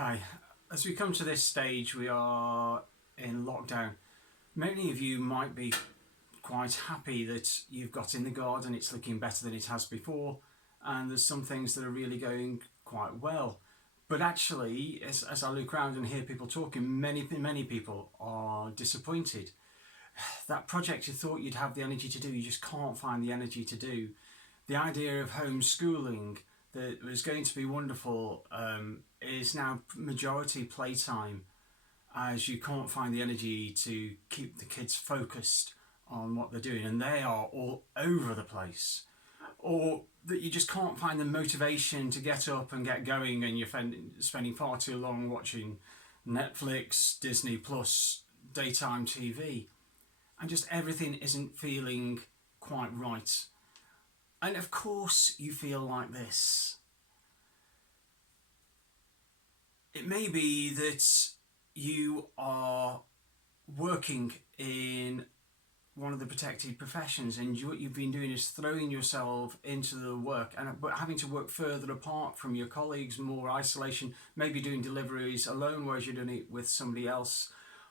Hi. As we come to this stage, we are in lockdown. Many of you might be quite happy that you've got in the garden, it's looking better than it has before, and there's some things that are really going quite well. But actually, as I look around and hear people talking, many people are disappointed. That project you thought you'd have the energy to do, you just can't find the energy to do. The idea of homeschooling that was going to be wonderful is now majority playtime, as you can't find the energy to keep the kids focused on what they're doing, and they are all over the place. Or that you just can't find the motivation to get up and get going, and you're spending far too long watching Netflix, Disney Plus, daytime TV, and just everything isn't feeling quite right. And of course you feel like this. It may be that you are working in one of the protected professions, and what you've been doing is throwing yourself into the work, but having to work further apart from your colleagues, more isolation, maybe doing deliveries alone whereas you're doing it with somebody else,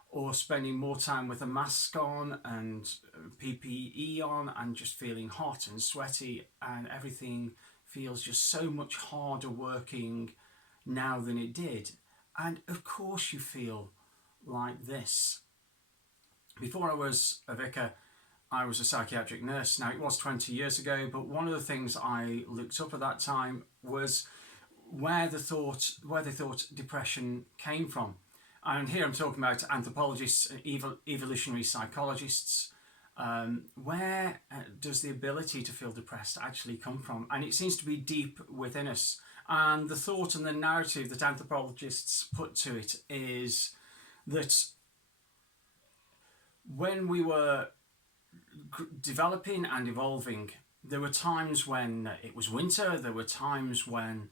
or spending more time with a mask on and PPE on and just feeling hot and sweaty, and everything feels just so much harder working now than it did. And of course you feel like this. Before I was a vicar, I was a psychiatric nurse. Now, it was 20 years ago, but one of the things I looked up at that time was where they thought depression came from. And here I'm talking about anthropologists and evolutionary psychologists. Where does the ability to feel depressed actually come from? And it seems to be deep within us. And the thought and the narrative that anthropologists put to it is that when we were developing and evolving, there were times when it was winter, there were times when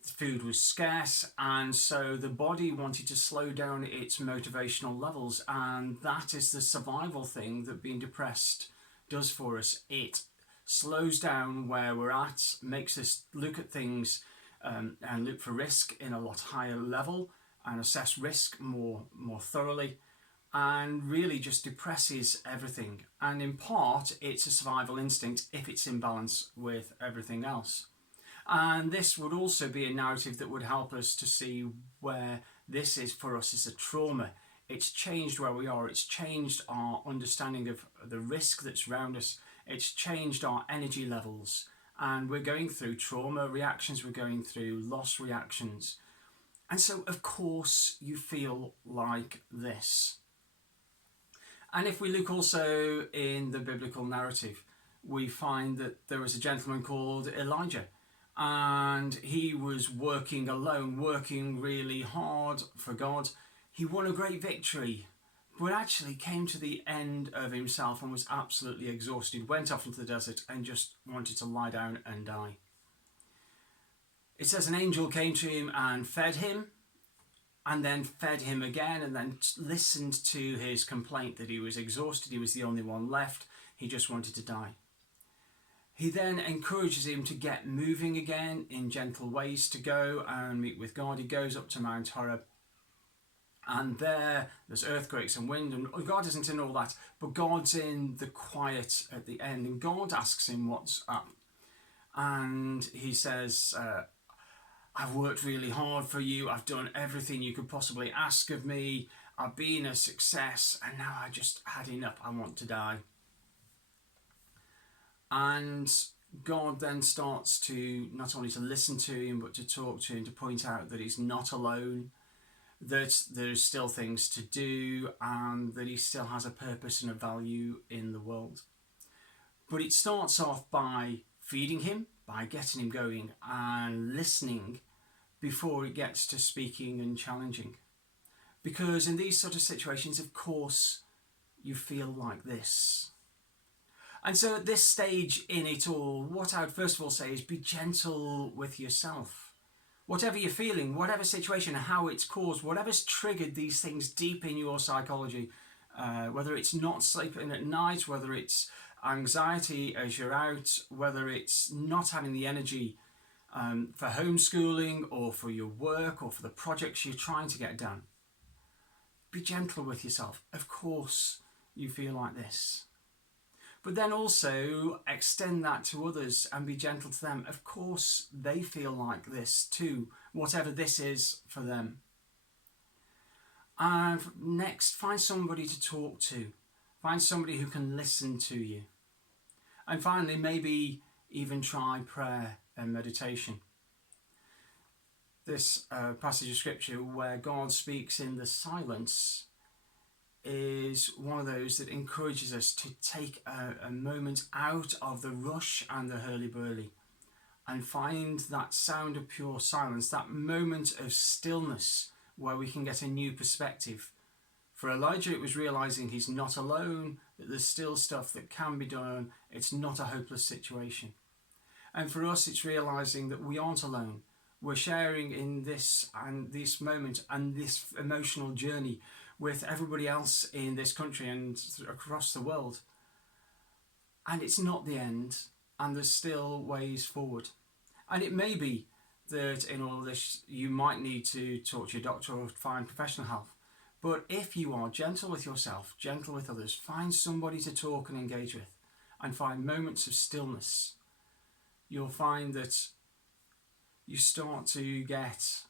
food was scarce, and so the body wanted to slow down its motivational levels, and that is the survival thing that being depressed does for us. It slows down where we're at, makes us look at things and look for risk in a lot higher level and assess risk more thoroughly, and really just depresses everything. And in part, it's a survival instinct if it's in balance with everything else. And this would also be a narrative that would help us to see where this is for us as a trauma. It's changed where we are. It's changed our understanding of the risk that's around us. It's changed our energy levels. And we're going through trauma reactions. We're going through loss reactions. And so, of course, you feel like this. And if we look also in the biblical narrative, we find that there was a gentleman called Elijah, and he was working alone, working really hard for God. He won a great victory, but actually came to the end of himself and was absolutely exhausted, went off into the desert and just wanted to lie down and die. It says an angel came to him and fed him, and then fed him again, and then listened to his complaint that he was exhausted, he was the only one left, he just wanted to die. He then encourages him to get moving again in gentle ways, to go and meet with God. He goes up to Mount Horeb, and there's earthquakes and wind, and God isn't in all that, but God's in the quiet at the end, and God asks him what's up. And he says, I've worked really hard for you, I've done everything you could possibly ask of me, I've been a success, and now I just had enough, I want to die. And God then starts to not only to listen to him, but to talk to him, to point out that he's not alone, that there's still things to do, and that he still has a purpose and a value in the world. But it starts off by feeding him, by getting him going and listening before it gets to speaking and challenging. Because in these sort of situations, of course, you feel like this. And so at this stage in it all, what I would first of all say is be gentle with yourself. Whatever you're feeling, whatever situation, how it's caused, whatever's triggered these things deep in your psychology, whether it's not sleeping at night, whether it's anxiety as you're out, whether it's not having the energy for homeschooling or for your work or for the projects you're trying to get done. Be gentle with yourself. Of course you feel like this. But then also extend that to others and be gentle to them. Of course they feel like this too, whatever this is for them. And next, find somebody to talk to. Find somebody who can listen to you. And finally, maybe even try prayer and meditation. This passage of scripture where God speaks in the silence is one of those that encourages us to take a moment out of the rush and the hurly-burly and find that sound of pure silence, that moment of stillness where we can get a new perspective. For Elijah, it was realizing he's not alone, that there's still stuff that can be done. It's not a hopeless situation. And for us, it's realizing that we aren't alone. We're sharing in this moment and this emotional journey with everybody else in this country and across the world. And it's not the end, and there's still ways forward. And it may be that in all of this you might need to talk to your doctor or find professional help. But if you are gentle with yourself, gentle with others, find somebody to talk and engage with and find moments of stillness, you'll find that you start to get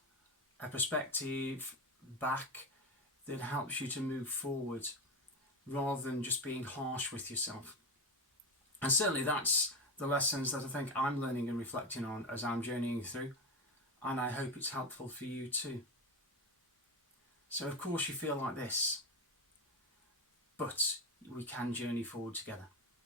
a perspective back that helps you to move forward rather than just being harsh with yourself. And certainly that's the lessons that I think I'm learning and reflecting on as I'm journeying through, and I hope it's helpful for you too. So of course you feel like this, but we can journey forward together.